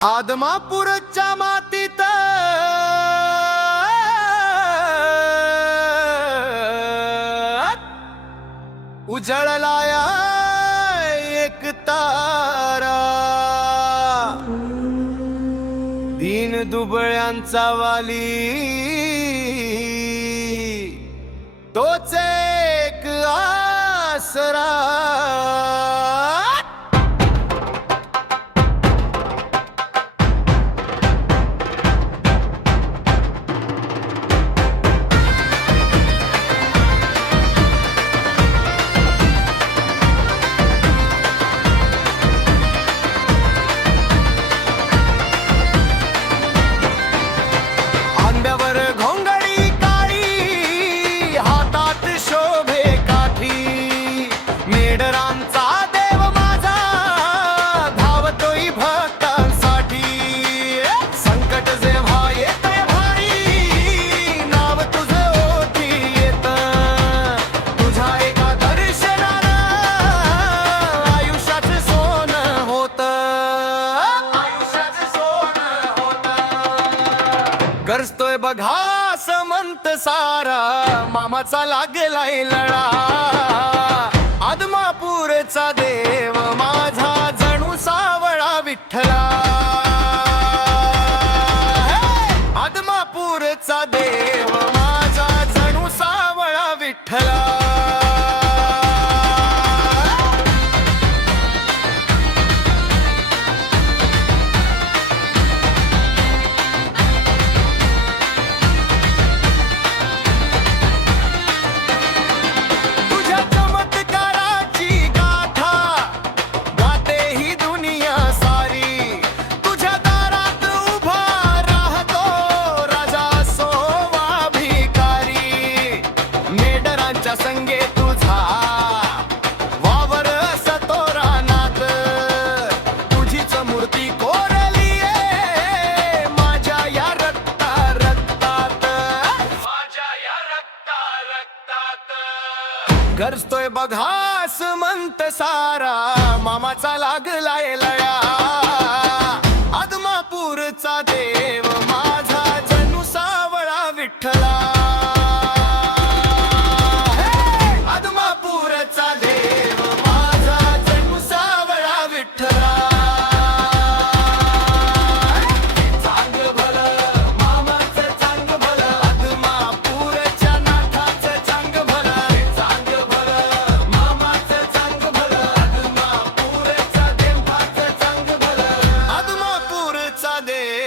आदमापूरच्या मातीत उजळलाया एक तारा, दीन दुबळ्यांचा वाली तोच एक आसरा। आंब्यावर घोंगडी काळी, हातात शोभे काठी, मेढरांचा देव माझा धावतोय भक्तांसाठी। संकट जेव्हा येतंय भारी, नाव तुझं ओठी येतं, तुझ्या एका दर्शनानं आयुष्याचं सोनं होतं, आयुष्याचं सोनं होतं। गरजतोय बघा समंत सारा, मामाचा लागलाय लळा, आदमापूरचा देव माझा जणू सावळा विठ्ठला। आदमापूरचा देव माझा जणू सावळा विठ्ठला। संगे तुझा वावर असतो रानात, तुझीच मूर्ती कोरलीये माझ्या या रक्ता रक्तात, माझ्या या रक्ता रक्तात। गरजतोय बघा समंत सारा, मामाचा लागलाय लळा, आदमापूरचा देव माझा जणू सावळा विठ्ठला। de